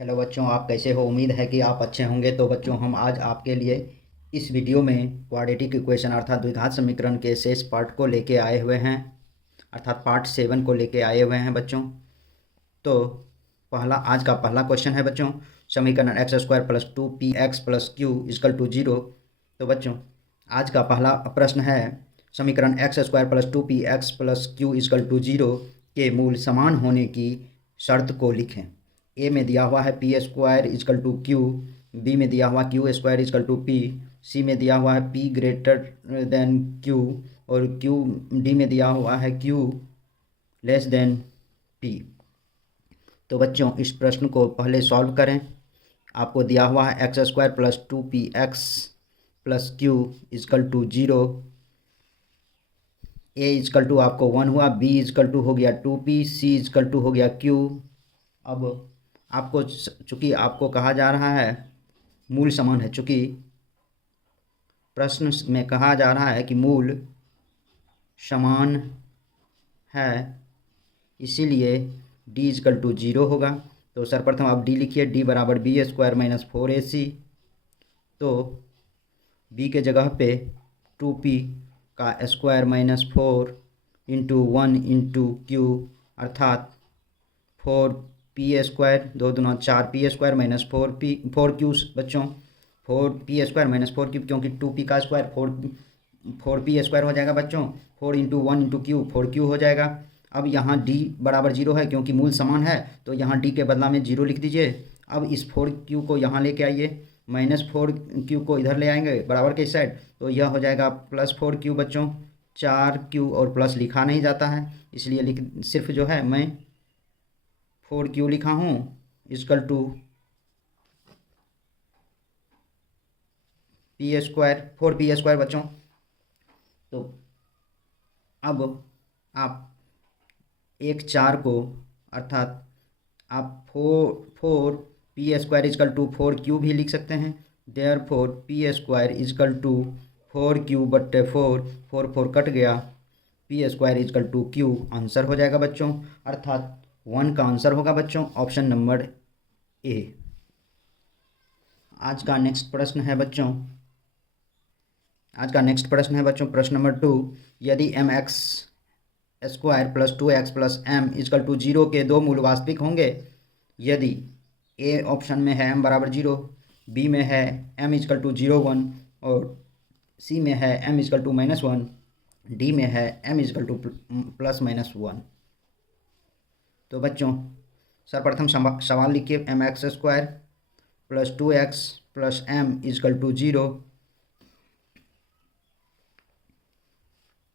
Hello बच्चों, आप कैसे हो? उम्मीद है कि आप अच्छे होंगे। तो बच्चों, हम आज आपके लिए इस वीडियो में क्वाड्रेटिक इक्वेशन अर्थात द्विघात समीकरण के शेष पार्ट को लेके आए हुए हैं, अर्थात पार्ट 7 को लेके आए हुए हैं बच्चों। तो आज का पहला क्वेश्चन है बच्चों, समीकरण x² + 2px + q = 0। तो बच्चों, आज का पहला प्रश्न है, समीकरण x² + 2px + q = 0 के मूल समान होने की शर्त को लिखें। ए में दिया हुआ है p² = q, बी में दिया हुआ q² = p, सी में दिया हुआ है p > q और डी में दिया हुआ है q < p। तो बच्चों, इस प्रश्न को पहले सॉल्व करें। आपको दिया हुआ है x² + 2px + q = 0। a = आपको 1 हुआ, b = हो गया 2p, c = हो गया q। अब आपको चूँकि आपको कहा जा रहा है मूल समान है, चूँकि प्रश्न में कहा जा रहा है कि मूल समान है, इसीलिए d = 0 होगा। तो सर्वप्रथम आप d लिखिए, d = b² - 4ac। तो b के जगह पे 2p का स्क्वायर - 4 × 1 × q अर्थात 4p² 2 दूना 4p² - 4q बच्चों, 4p² - 4q, क्योंकि 2p का स्क्वायर 4p² हो जाएगा बच्चों। 4 × 1 × q 4q हो जाएगा। अब यहाँ d = 0 है, क्योंकि मूल समान है, तो यहाँ d के बदला में 0 लिख दीजिए। अब इस 4q को यहाँ लेके आइए, -4q को इधर ले आएंगे बराबर के इस साइड, तो यह हो जाएगा +4q बच्चों। 4q और प्लस लिखा नहीं जाता है, इसलिए सिर्फ जो है मैं 4q लिखा हूँ = p², 4p² बच्चों। तो अब आप 1 4 को अर्थात आप 4p² = 4q भी लिख सकते हैं। देयरफॉर p² = 4q/4, 4 4 कट गया, p² = q आंसर हो जाएगा बच्चों, अर्थात 1 का आंसर होगा बच्चों ऑप्शन नंबर ए। आज का नेक्स्ट प्रश्न है बच्चों, प्रश्न नंबर 2। यदि mx² + 2x + m = 0 के दो मूल वास्तविक होंगे, यदि ए ऑप्शन में है m = 0, बी में है m = 0 1 और सी में है m = -1, डी में है m = +-1। तो बच्चों, सर्वप्रथम सवाल लिखिए, mx² + 2x + m = 0,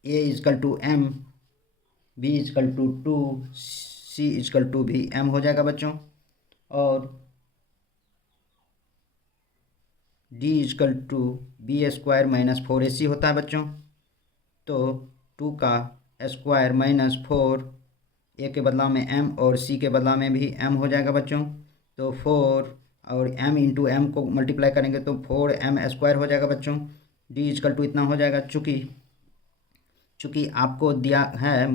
a = m, b = 2, c = भी m हो जाएगा बच्चों, और d = b² - 4ac होता है बच्चों। तो 2 का स्क्वायर -4, a के बदला में m और c के बदला में भी m हो जाएगा बच्चों। तो 4 और m × m को मल्टीप्लाई करेंगे तो 4m² हो जाएगा बच्चों। d = इतना हो जाएगा। चूँकि आपको दिया है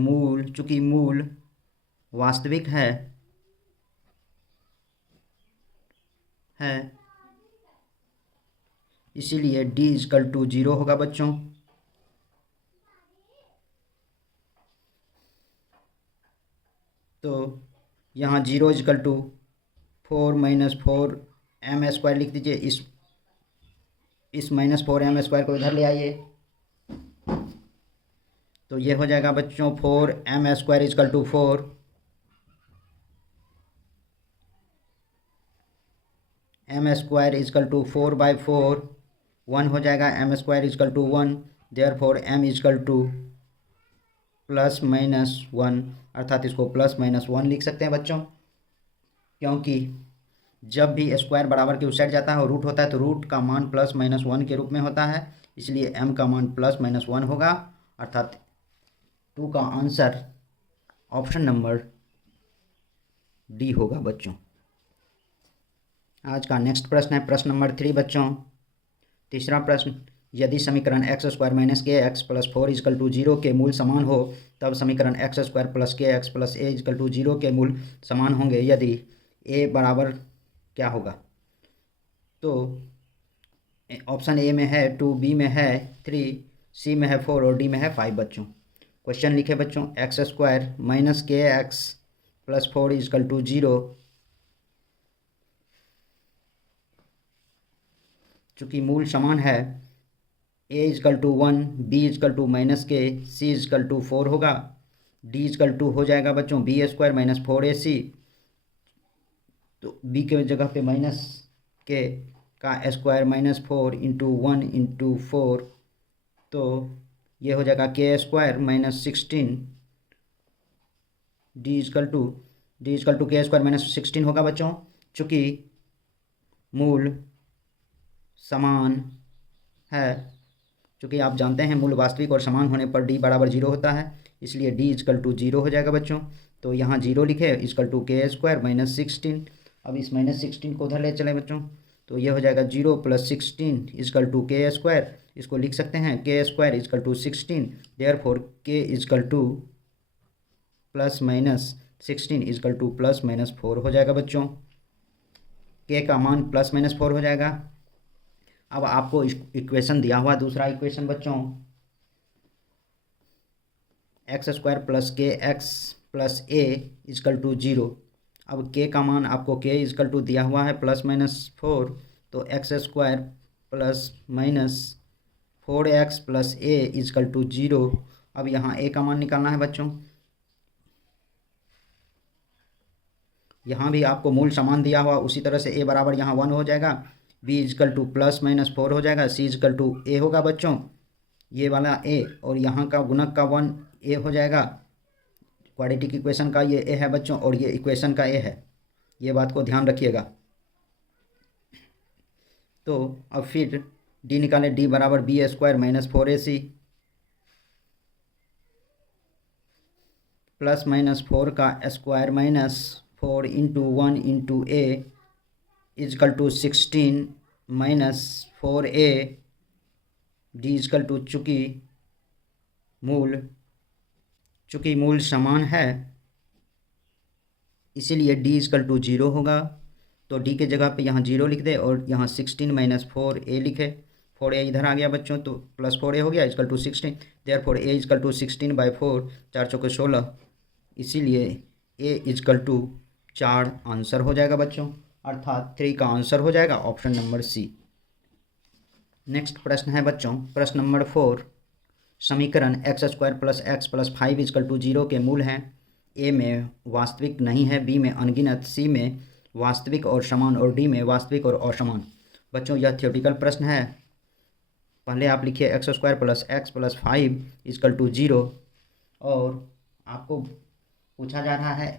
चूँकि मूल वास्तविक है इसीलिए d = 0 होगा बच्चों। तो यहाँ 0 = 4 - 4m² लिख दीजिए। इस -4m² को इधर ले आइए, तो ये हो जाएगा बच्चों 4m² = 4, m² = 4/4, 1 हो जाएगा, m² = 1, देयरफॉर m = +-1, अर्थात इसको +-1 लिख सकते हैं बच्चों, क्योंकि जब भी स्क्वायर बराबर के उस साइड जाता है और रूट होता है तो रूट का मान +-1 के रूप में होता है, इसलिए m का मान +-1 होगा, अर्थात 2 का आंसर ऑप्शन नंबर डी होगा बच्चों। आज का नेक्स्ट प्रश्न है प्रश्न नंबर 3 बच्चों। तीसरा प्रश्न, यदि समीकरण x² - kx + 4 = 0 के मूल समान हो, तब समीकरण x² + kx + a = 0 के मूल समान होंगे। यदि a = क्या होगा। तो ऑप्शन ए में है 2, बी में है 3, सी में है 4 और डी में है 5 बच्चों। क्वेश्चन लिखे बच्चों, X square minus K X plus 4 equal to 0। चूँकि मूल समान है, A is equal to 1, B is equal to minus K, C equal to 4 होगा, डी इजकल टू हो जाएगा बच्चों बी स्क्वायर माइनस 4ac। तो बी के जगह पे माइनस के का स्क्वायर माइनस 4 इंटू 1 इंटू 4, तो ये हो जाएगा K square minus 16। D is equal to K square minus 16 होगा बच्चों, चूँकि मूल समान है। चूँकि आप जानते हैं मूल वास्तविक और समान होने पर डी बराबर 0 होता है, इसलिए डी इजकल टू 0 हो जाएगा बच्चों। तो यहाँ 0 लिखे, is equal to K square minus 16। अब इस माइनस 16 को उधर ले चले बच्चों, तो ये हो जाएगा 0 plus 16 is equal to K square. इसको लिख सकते हैं K square is equal to 16, therefore K is equal to plus minus 16 is equal to plus minus 4 हो जाएगा बच्चों। के का मान प्लस माइनस 4 हो जाएगा। अब आपको इक्वेशन दिया हुआ दूसरा इक्वेशन बच्चों, X square plus K X plus A is equal to 0। अब के का मान आपको के इजकल टू दिया हुआ है प्लस माइनस 4, तो X square plus minus 4x plus A is equal to 0। अब यहाँ ए का मान निकालना है बच्चों। यहाँ भी आपको मूल समान दिया हुआ, उसी तरह से ए बराबर यहाँ 1 हो जाएगा, B is equal to plus minus 4 हो जाएगा, सी इजकल टू ए होगा बच्चों, ये वाला ए, और यहाँ का गुणक का 1 ए हो जाएगा। क्वाड्रेटिक इक्वेशन का ये ए है बच्चों और ये इक्वेशन का ए है, ये बात को ध्यान रखिएगा। तो अब फिर डी निकालें, डी बराबर B square minus 4ac plus minus 4 का square minus 4 into 1 into A is equal to 16 minus 4a। D is equal to चूँकि मूल समान है, इसीलिए डी इजकल टू 0 होगा। तो डी के जगह पे यहाँ 0 लिख दे और यहाँ 16 माइनस 4a लिखे। 4a इधर आ गया बच्चों, तो प्लस 4a हो गया is equal to 16, therefore a is equal to 16 by 4, 4 चौके 16, इसीलिए a इजकल टू 4 आंसर हो जाएगा बच्चों, अर्थात 3 का आंसर हो जाएगा ऑप्शन नंबर सी। नेक्स्ट प्रश्न है बच्चों, प्रश्न नंबर 4, समीकरण X square plus X plus 5 is equal to 0 के मूल हैं। ए में वास्तविक नहीं है, बी में अनगिनत, सी में वास्तविक और समान और डी में वास्तविक और असमान। बच्चों यह थ्योरेटिकल प्रश्न है। पहले आप लिखिए X square plus X plus 5 is equal to 0, और आपको पूछा जा रहा है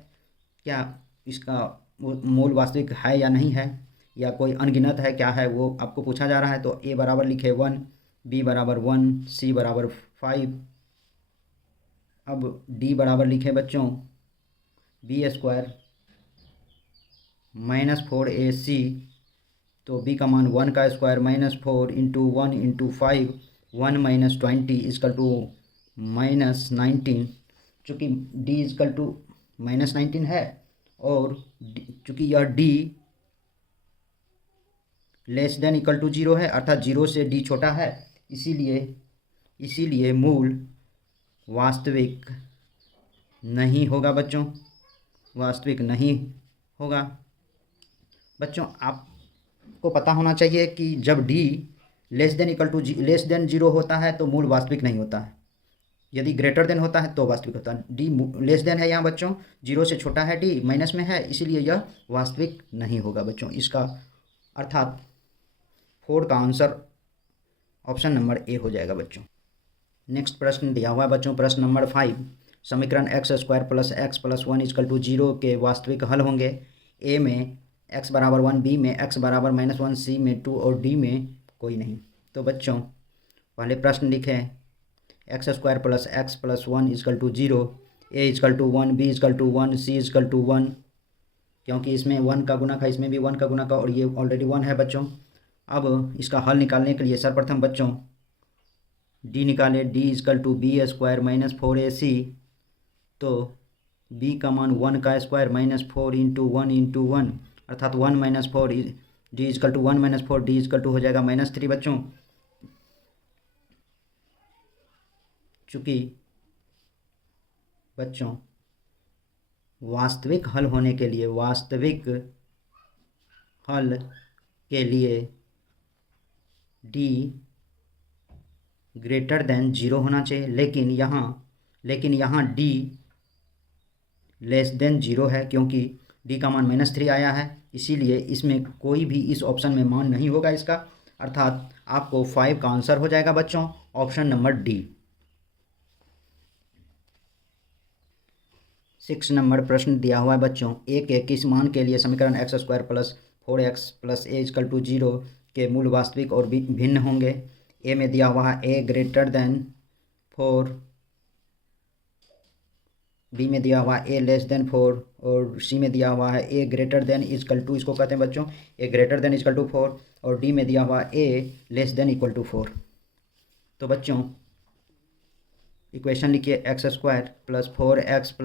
क्या इसका मूल वास्तविक है या नहीं है, या कोई अनगिनत है क्या है, वो आपको पूछा जा रहा है। तो ए बराबर लिखे 1, बी बराबर 1, सी बराबर 5। अब डी बराबर लिखे बच्चों बी स्क्वायर माइनस 4ac, तो बी का मान 1 का square minus 4 into 1 into 5, 1 minus 20 is equal to minus 19। चूँकि डी इजकल टू माइनस 19 है, और चूँकि यह D less than equal to 0 है, अर्थात 0 से डी छोटा है, इसीलिए मूल वास्तविक नहीं होगा बच्चों, वास्तविक नहीं होगा। बच्चों आपको पता होना चाहिए कि जब डी लेस देन 0 होता है तो मूल वास्तविक नहीं होता है, यदि ग्रेटर देन होता है तो वास्तविक होता है। डी लेस देन है यहाँ बच्चों, 0 से छोटा है, डी माइनस में है, इसीलिए यह वास्तविक नहीं होगा बच्चों। इसका अर्थात 4 का आंसर ऑप्शन नंबर ए हो जाएगा बच्चों। नेक्स्ट प्रश्न दिया हुआ है बच्चों, प्रश्न नंबर 5, समीकरण X square plus X plus 1 equal to 0 के वास्तविक हल होंगे। ए में x बराबर 1, बी में x बराबर -1, सी में 2 और डी में कोई नहीं। तो बच्चों पहले प्रश्न लिखें, X square plus X plus 1 equal to 0, A is equal to 1, B is equal to 1, C equal to 1, क्योंकि इसमें 1 का गुणक है, इसमें भी 1 का गुणक है और ये ऑलरेडी 1 है बच्चों। अब इसका हल निकालने के लिए सर्वप्रथम बच्चों डी निकाले, D is equal to B square minus 4ac, तो b का मान 1 का स्क्वायर माइनस 4 इंटू 1 इंटू 1, अर्थात 1 - 4 D is equal to 1 - 4 D is equal to हो जाएगा -3 बच्चों। चूँकि बच्चों वास्तविक हल होने के लिए, वास्तविक हल के लिए डी ग्रेटर देन 0 होना चाहिए, लेकिन यहाँ डी लेस देन 0 है, क्योंकि डी का मान -3 आया है, इसीलिए इसमें कोई भी इस ऑप्शन में मान नहीं होगा इसका। अर्थात आपको 5 का आंसर हो जाएगा बच्चों ऑप्शन नंबर डी। 6 नंबर प्रश्न दिया हुआ है बच्चों, ए के किस मान के लिए समीकरण x² + 4x + a = 0 के मूल वास्तविक और भिन्न होंगे। ए में दिया हुआ है a ग्रेटर देन 4, बी में दिया हुआ है a लेस देन 4 और सी में दिया हुआ है a greater than equal to, इसको कहते हैं बच्चों a greater than equal to 4, और डी में दिया हुआ है a less than equal to 4। तो बच्चों इक्वेशन लिखिए x² + 4x + a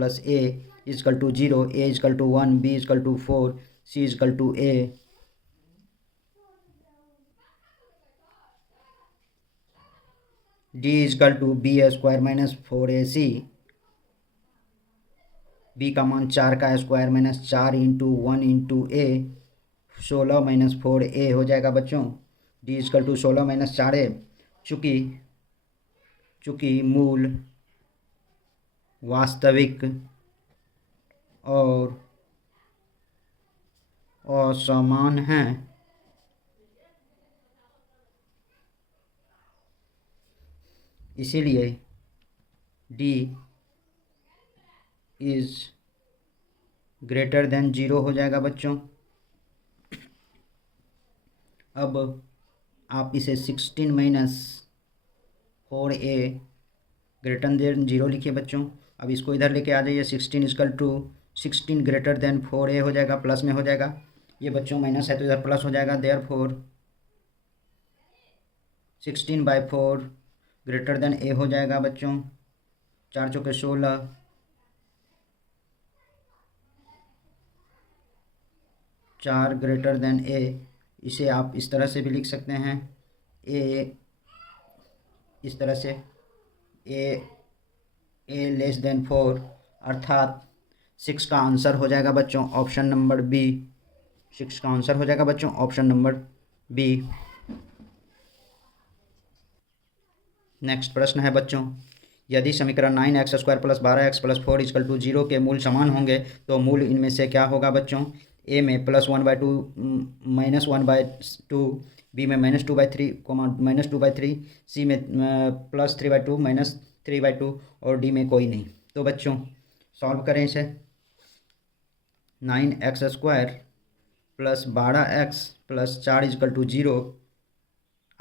= 0, a = 1, b = 4, c = a। d = b² - 4ac, b का मान 4 का स्क्वायर -4 × 1 × a, 16 - 4a हो जाएगा बच्चों। d = 16 - 4a, चूँकि मूल वास्तविक और असमान हैं, इसीलिए d इज़ ग्रेटर देन 0 हो जाएगा बच्चों। अब आप इसे 16 - 4a ग्रेटर देन 0 लिखिए बच्चों। अब इसको इधर लेके आ जाइए, 16 ग्रेटर देन 4a हो जाएगा, प्लस में हो जाएगा, ये बच्चों माइनस है तो इधर प्लस हो जाएगा। देयरफॉर 16/4 ग्रेटर देन a हो जाएगा बच्चों। 4 चौके 16, 4 ग्रेटर देन a, इसे आप इस तरह से भी लिख सकते हैं, a इस तरह से a लेस देन 4, अर्थात 6 का आंसर हो जाएगा बच्चों ऑप्शन नंबर बी। 6 का आंसर हो जाएगा बच्चों ऑप्शन नंबर बी। नेक्स्ट प्रश्न है बच्चों, यदि समीकरण 9x² + 12x + 4 = 0 के मूल समान होंगे तो मूल इनमें से क्या होगा बच्चों। ए में +1/2 -1/2, बी में -2/3, -2/3, सी में +3/2 -3/2 और डी में कोई नहीं। तो बच्चों सॉल्व करें इसे। 9x² + 12x + 4 = 0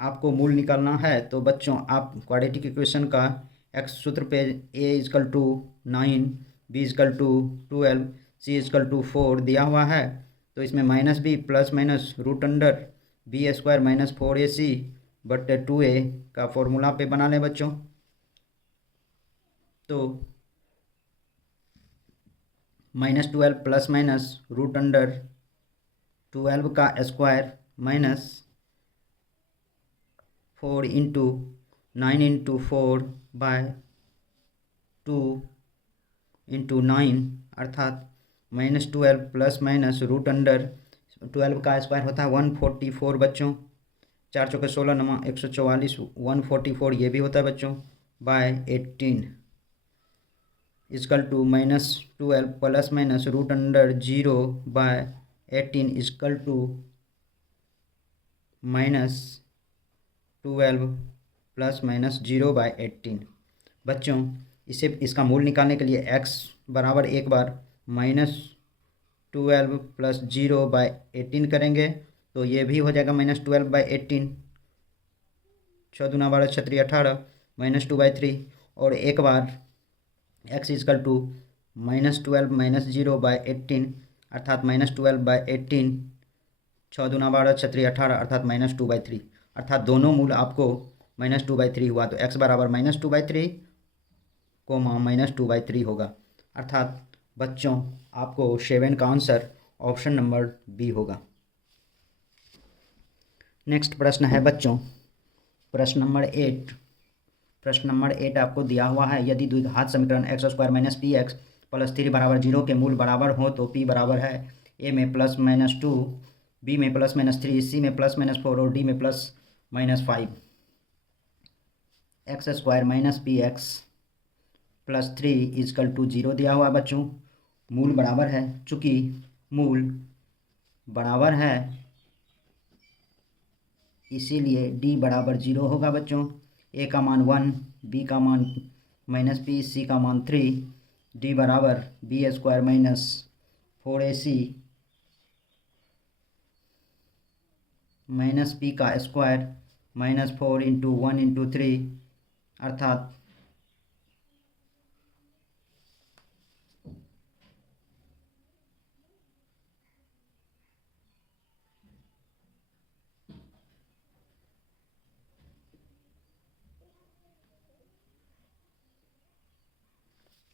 आपको मूल निकालना है। तो बच्चों आप क्वाड्रेटिक इक्वेशन का x सूत्र पे a = 9, b = 12, c = 4 दिया हुआ है, तो इसमें -b + √b² - 4ac बटे 2a का फॉर्मूला पे बना लें बच्चों। तो -12 ± √12 का स्क्वायर -4 × 9 × 4/2 × 9, अर्थात -12 ± √12 का स्क्वायर होता है 144 बच्चों। 4 चौके 16 नमा 144, 144 ये भी होता है बच्चों बाय 18 = -12 ± √0/18 = -12 ± 0/18। बच्चों इसका मूल निकालने के लिए x बराबर एक बार -12 + 0/18 करेंगे तो ये भी हो जाएगा -12/18, 6 दूना 12 छत्री 18 -2/3, और एक बार x = -12 - 0/18 अर्थात -12/18, 6 दूना 12 छत्री 18 अर्थात -2/3, अर्थात दोनों मूल आपको -2/3 हुआ। तो x बराबर -2/3, -2/3 होगा। अर्थात बच्चों आपको 7 का आंसर ऑप्शन नंबर बी होगा। नेक्स्ट प्रश्न है बच्चों प्रश्न नंबर 8। प्रश्न नंबर 8 आपको दिया हुआ है, यदि द्विघात समीकरण X square minus P X plus 3 बराबर 0 के मूल बराबर हो तो पी बराबर है ए में +-2, बी में +-3, सी में +-4 और डी में +-5। X square minus P X plus 3 equal to 0 दिया हुआ है बच्चों। मूल बराबर है, चूँकि मूल बराबर है इसीलिए डी बराबर 0 होगा बच्चों। ए का मान 1, बी का मान -p, सी का मान 3, डी बराबर B square minus 4ac minus P का स्क्वायर -4 इंटू 1 इंटू 3 अर्थात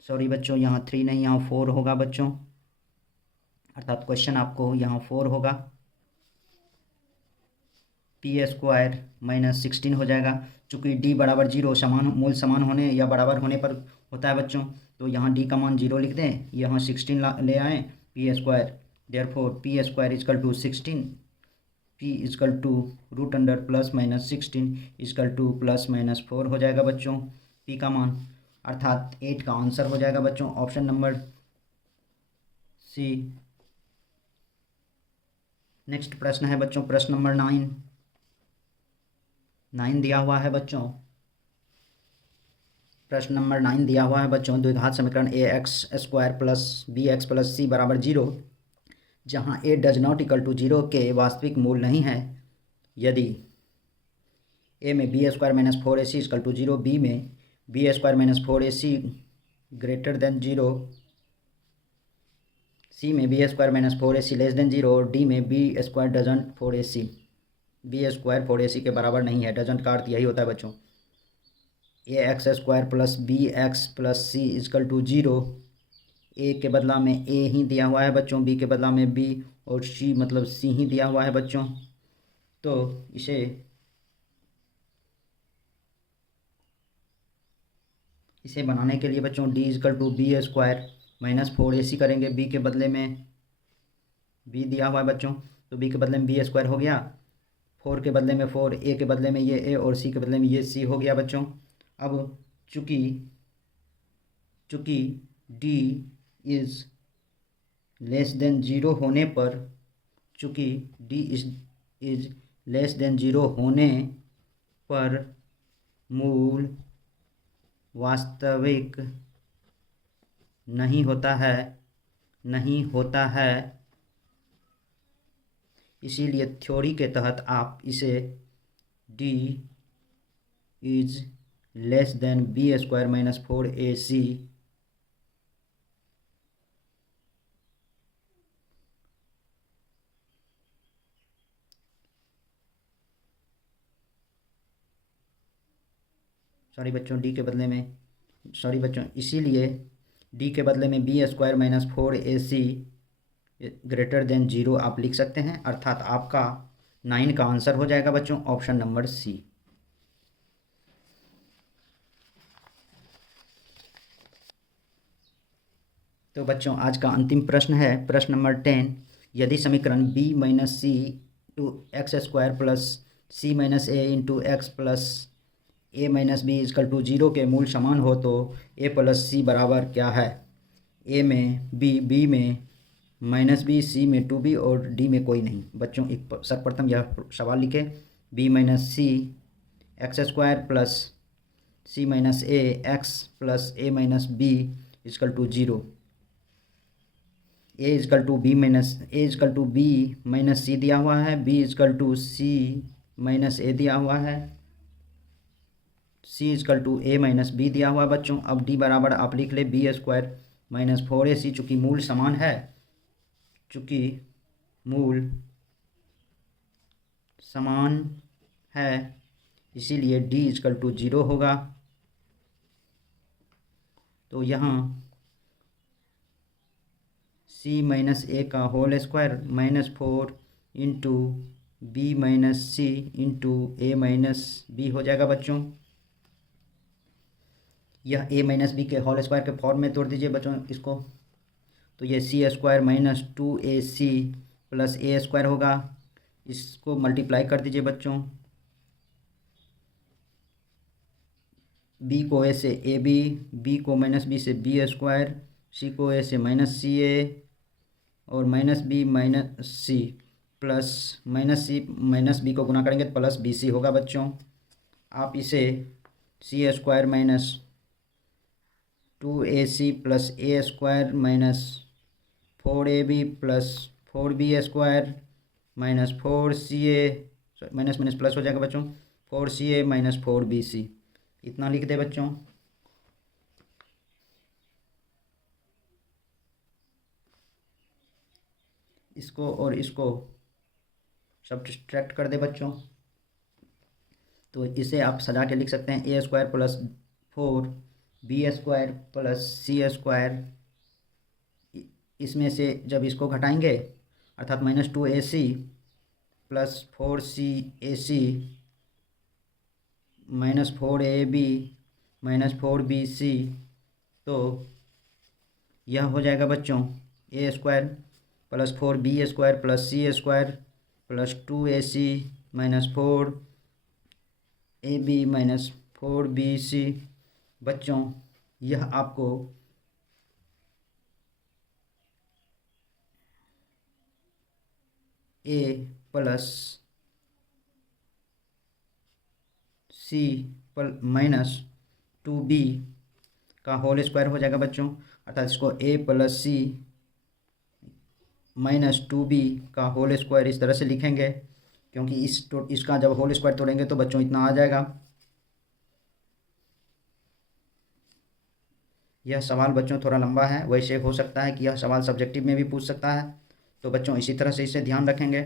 सॉरी बच्चों, यहाँ 3 नहीं, यहाँ 4 होगा बच्चों, अर्थात क्वेश्चन आपको यहाँ 4 होगा। पी स्क्वायर -16 हो जाएगा, चूँकि डी बराबर 0 मूल समान होने या बराबर होने पर होता है बच्चों, तो यहाँ डी का मान 0 लिख दें, यहाँ 16 ले आएँ। P square therefore P square is equal to 16, P equal to √under +-16 is equal to +-4 हो जाएगा बच्चों पी का मान, अर्थात 8 का आंसर हो जाएगा बच्चों ऑप्शन नंबर सी। नेक्स्ट प्रश्न है बच्चों प्रश्न नंबर 9 दिया हुआ है बच्चों। प्रश्न नंबर 9 दिया हुआ है बच्चों, द्विघात समीकरण a x square plus b x plus c बराबर 0, जहाँ a does not equal to 0 के वास्तविक मूल नहीं है, यदि ए में B square minus 4ac equal to 0, b में B square minus 4ac greater than 0, c में B square minus 4ac less than 0 और डी में B square doesn't 4ac b square 4ac के बराबर नहीं है। डजंट का अर्थ यही होता है बच्चों। A x square plus b x plus c equal to 0, a के बदला में ए ही दिया हुआ है बच्चों, बी के बदला में बी और सी मतलब सी ही दिया हुआ है बच्चों। तो इसे बनाने के लिए बच्चों D is equal to B square minus 4ac करेंगे। बी के बदले में बी दिया हुआ है बच्चों, तो बी के बदले में बी स्क्वायर हो गया, 4 के बदले में 4, ए के बदले में ये ए और सी के बदले में ये सी हो गया बच्चों। अब चूँकि डी इज़ लेस देन 0 होने पर, चूँकि डी इज़ लेस देन 0 होने पर मूल वास्तविक नहीं होता है, इसीलिए थ्योरी के तहत आप इसे D is less than B square minus 4ac इसीलिए डी के बदले में B square minus 4ac greater than 0 आप लिख सकते हैं, अर्थात आपका 9 का आंसर हो जाएगा बच्चों ऑप्शन नंबर सी। तो बच्चों आज का अंतिम प्रश्न है प्रश्न नंबर 10। यदि समीकरण b minus C to X square plus C minus A into X plus A minus B is equal to 0 के मूल समान हो तो ए प्लस सी बराबर क्या है? ए में बी में -b, सी में 2b और डी में कोई नहीं। बच्चों एक सर्वप्रथम यह सवाल लिखे, b minus c x square plus C minus a x plus A minus B is equal to 0, A is equal to b minus c दिया हुआ है, b is equal to c minus a दिया हुआ है, c equal to a minus b दिया हुआ है बच्चों। अब डी बराबर आप लिख ले बी स्क्वायर माइनस 4ac, चूँकि मूल समान है इसीलिए डी इजकल टू 0 होगा। तो यहाँ सी माइनस ए का whole square minus 4 into b minus c into a minus b हो जाएगा बच्चों। यह ए माइनस बी के होल स्क्वायर के फॉर्म में तोड़ दीजिए बच्चों इसको, तो ये c square minus 2ac plus a square होगा। इसको मल्टीप्लाई कर दीजिए बच्चों, बी को ए से ए बी, बी को माइनस बी से बी स्क्वायर, सी को ए से माइनस सी ए और minus B minus C plus minus C minus B को गुना करेंगे तो प्लस बी सी होगा बच्चों। आप इसे c square minus 2ac plus a square minus 4ab plus 4b square minus 4ca minus minus plus हो जाएगा बच्चों, 4ca माइनस 4bc, इतना लिख दे बच्चों। इसको और इसको सब्ट्रैक्ट कर दे बच्चों, तो इसे आप सजा के लिख सकते हैं a square plus 4b square plus c square. इसमें से जब इसको घटाएंगे अर्थात minus 2ac plus 4cac minus 4ab minus 4bc, तो यह हो जाएगा बच्चों a square plus 4b square plus c square plus 2ac minus 4ab minus 4bc। बच्चों यह आपको ए प्लस सी माइनस 2b का होल स्क्वायर हो जाएगा बच्चों, अर्थात इसको ए प्लस सी माइनस 2b का होल स्क्वायर इस तरह से लिखेंगे, क्योंकि इसका जब होल स्क्वायर तोड़ेंगे तो बच्चों इतना आ जाएगा। यह सवाल बच्चों थोड़ा लंबा है, वैसे हो सकता है कि यह सवाल सब्जेक्टिव में भी पूछ सकता है, तो बच्चों इसी तरह से इसे ध्यान रखेंगे।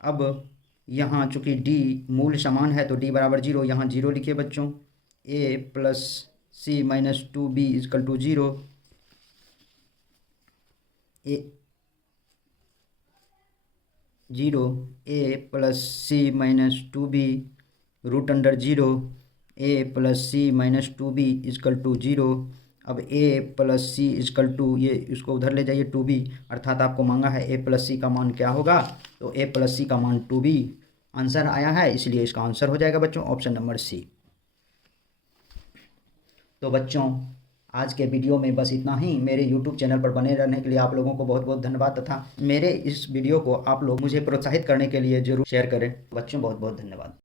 अब यहाँ चूँकि डी मूल समान है तो डी बराबर 0, यहाँ 0 लिखिए बच्चों। A plus C minus 2b equal to 0, a plus C minus 2b root under 0, a plus C minus 2b equal to 0। अब a plus c equal to, ये इसको उधर ले जाइए 2b, अर्थात आपको मांगा है ए प्लस सी का मान क्या होगा, तो ए प्लस सी का मान 2b आंसर आया है, इसलिए इसका आंसर हो जाएगा बच्चों ऑप्शन नंबर सी। तो बच्चों आज के वीडियो में बस इतना ही। मेरे YouTube चैनल पर बने रहने के लिए आप लोगों को बहुत बहुत धन्यवाद, तथा मेरे इस वीडियो को आप लोग मुझे प्रोत्साहित करने के लिए जरूर शेयर करें। बच्चों बहुत बहुत धन्यवाद।